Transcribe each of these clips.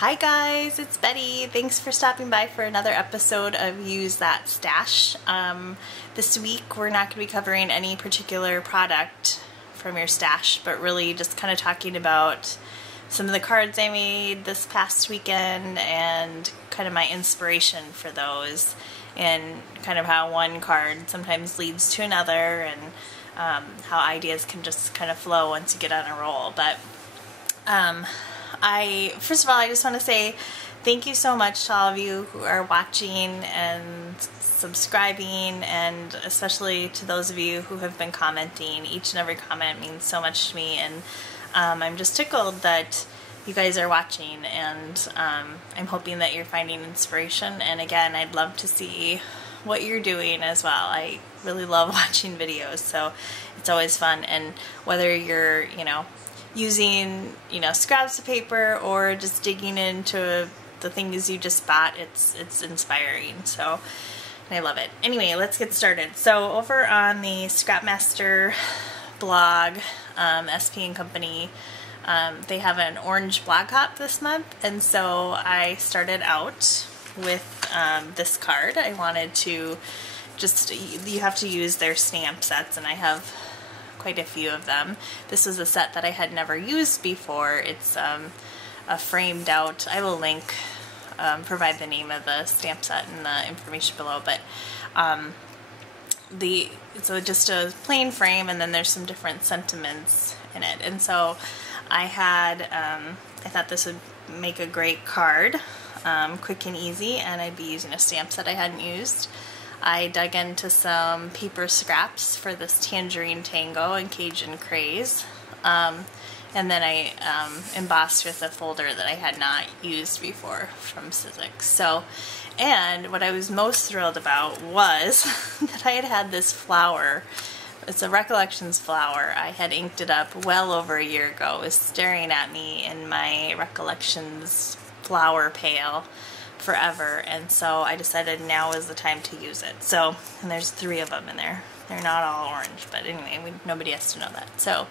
Hi guys, it's Betty. Thanks for stopping by for another episode of Use That Stash. This week we're not going to be covering any particular product from your stash, but really just kind of talking about some of the cards I made this past weekend and kind of my inspiration for those, and kind of how one card sometimes leads to another, and how ideas can just kind of flow once you get on a roll. But first of all, I just want to say thank you so much to all of you who are watching and subscribing, and especially to those of you who have been commenting. Each and every comment means so much to me, and I'm just tickled that you guys are watching, and I'm hoping that you're finding inspiration. And again, I'd love to see what you're doing as well. I really love watching videos, so it's always fun. And whether you're, using, scraps of paper or just digging into the things you just bought, it's inspiring. So I love it. Anyway, let's get started. So over on the Scrapmaster blog, K&Company, they have an orange blog hop this month, and so I started out with this card. I wanted to you have to use their stamp sets, and I have quite a few of them. This was a set that I had never used before. It's a framed out, I will link, provide the name of the stamp set and the information below, but so just a plain frame, and then there's some different sentiments in it. And so I thought this would make a great card, quick and easy, and I'd be using a stamp set I hadn't used. I dug into some paper scraps for this Tangerine Tango and Cajun Craze, and then I embossed with a folder that I had not used before from Sizzix. So, and what I was most thrilled about was that I had this flower. It's a Recollections flower. I had inked it up well over a year ago. It was staring at me in my Recollections flower pail forever, and so I decided now is the time to use it. So, and there's 3 of them in there. They're not all orange, but anyway, nobody has to know that. So,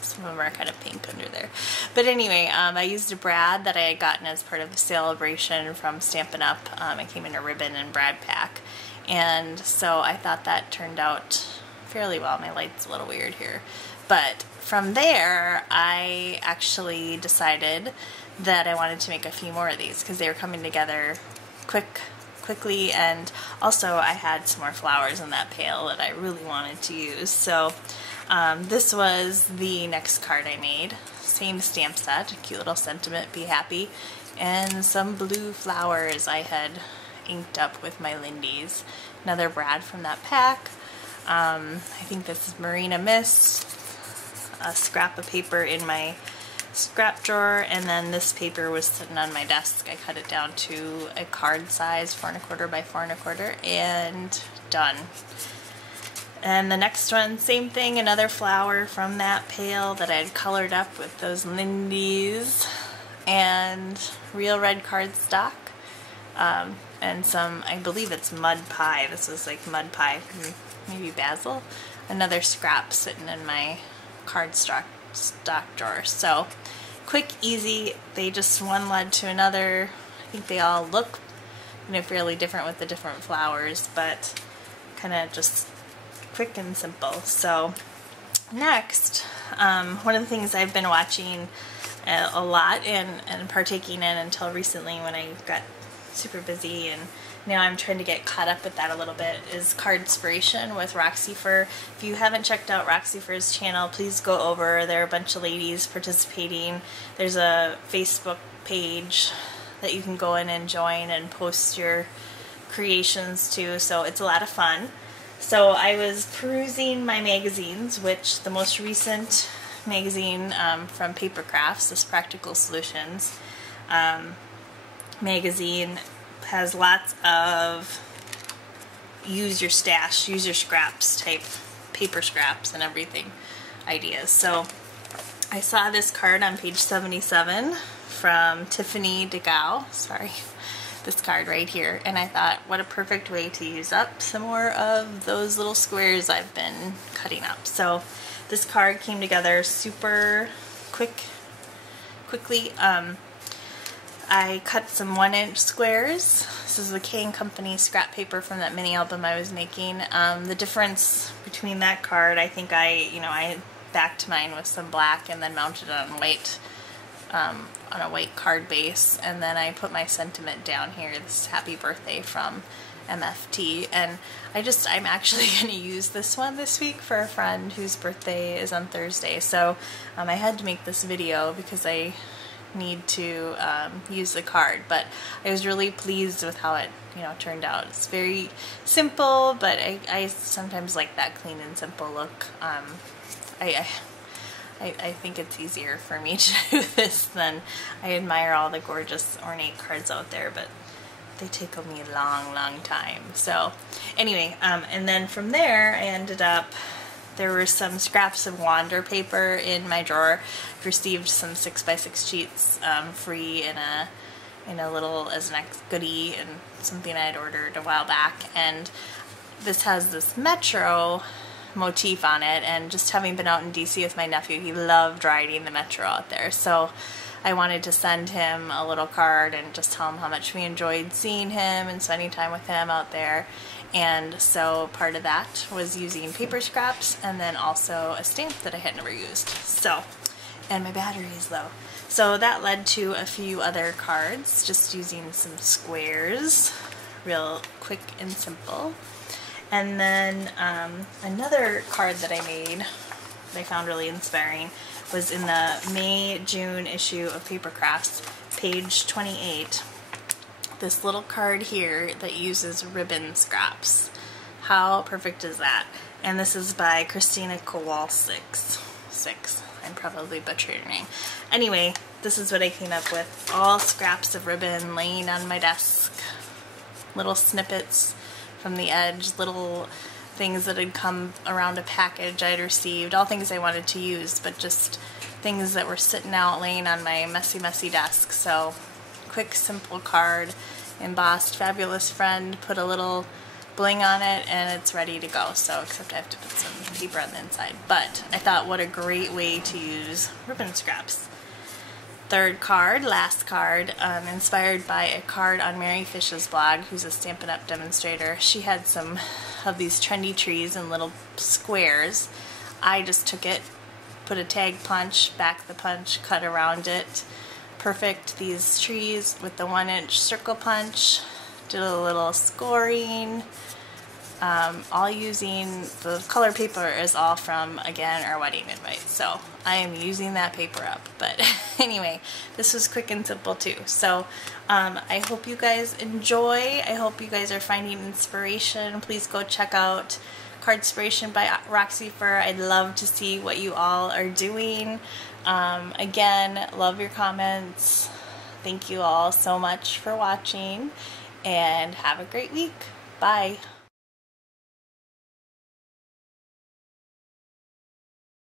some of them are kind of pink under there. But anyway, I used a brad that I had gotten as part of the celebration from Stampin' Up. It came in a ribbon and brad pack, and so I thought that turned out fairly well. My light's a little weird here. But from there, I actually decided that I wanted to make a few more of these because they were coming together quickly, and also I had some more flowers in that pail that I really wanted to use. So this was the next card I made. Same stamp set, cute little sentiment, be happy, and some blue flowers I had inked up with my Lindy's. Another brad from that pack. I think this is Marina Mist. A scrap of paper in my scrap drawer, and then this paper was sitting on my desk. I cut it down to a card size, 4 1/4 by 4 1/4, and done. And the next one, same thing, another flower from that pail that I had colored up with those Lindy's, and real red cardstock, and some, I believe it's mud pie. This was like mud pie, maybe basil. Another scrap sitting in my cardstock drawer. So quick, easy. They just one led to another. I think they all look fairly different with the different flowers, but kind of just quick and simple. So next, one of the things I've been watching a lot and partaking in until recently when I got super busy, and now I'm trying to get caught up with that a little bit, is Cardspiration with Roxy Fur. If you haven't checked out Roxy Fur's channel, please go over. There are a bunch of ladies participating. There's a Facebook page that you can go in and join and post your creations to, so it's a lot of fun. So I was perusing my magazines, which the most recent magazine from Paper Crafts, this Practical Solutions magazine, has lots of use your stash, use your scraps type paper scraps and everything ideas. So I saw this card on page 77 from Tiffany DeGao, sorry, this card right here, and I thought what a perfect way to use up some more of those little squares I've been cutting up. So this card came together super quick quickly. I cut some 1-inch squares. This is the K&Company scrap paper from that mini album I was making. The difference between that card, I think I backed mine with some black and then mounted it on a white card base, and then I put my sentiment down here. This is Happy Birthday from MFT, and I'm actually going to use this one this week for a friend whose birthday is on Thursday. So I had to make this video because I need to use the card, but I was really pleased with how it turned out. It's very simple, but I sometimes like that clean and simple look. I think it's easier for me to do this than I admire all the gorgeous ornate cards out there, but they take me a long time. So anyway, and then from there I ended up, there were some scraps of Wander paper in my drawer. I received some 6x6 sheets free in a little, as an goodie, and something I had ordered a while back. And this has this Metro motif on it, and just having been out in DC with my nephew, he loved riding the Metro out there. So I wanted to send him a little card and just tell him how much we enjoyed seeing him and spending time with him out there. And so part of that was using paper scraps, and then also a stamp that I had never used. So, and my batteries low. So that led to a few other cards, just using some squares, real quick and simple. And then another card that I made that I found really inspiring was in the May-June issue of Paper Crafts, page 28. This little card here that uses ribbon scraps. How perfect is that? And this is by Christina Kowalczyk. I'm probably butchering her name. Anyway, this is what I came up with. All scraps of ribbon laying on my desk. Little snippets from the edge, little things that had come around a package I'd received, all things I wanted to use, but just things that were sitting out laying on my messy desk. So quick, simple card, embossed, fabulous friend, put a little bling on it, and it's ready to go. So except I have to put some paper on the inside. But I thought, what a great way to use ribbon scraps. Third card, last card, inspired by a card on Mary Fish's blog, who's a Stampin' Up! Demonstrator. She had some of these trendy trees in little squares. I just took it, put a tag punch, back the punch, cut around it. Perfect, these trees with the 1-inch circle punch. Did a little scoring. All using, the color paper is all from, again, our wedding invite. So I am using that paper up. But anyway, this was quick and simple too. So I hope you guys enjoy. I hope you guys are finding inspiration. Please go check out Cardspiration by Roxy Fur. I'd love to see what you all are doing. Again, love your comments. Thank you all so much for watching, and have a great week. Bye.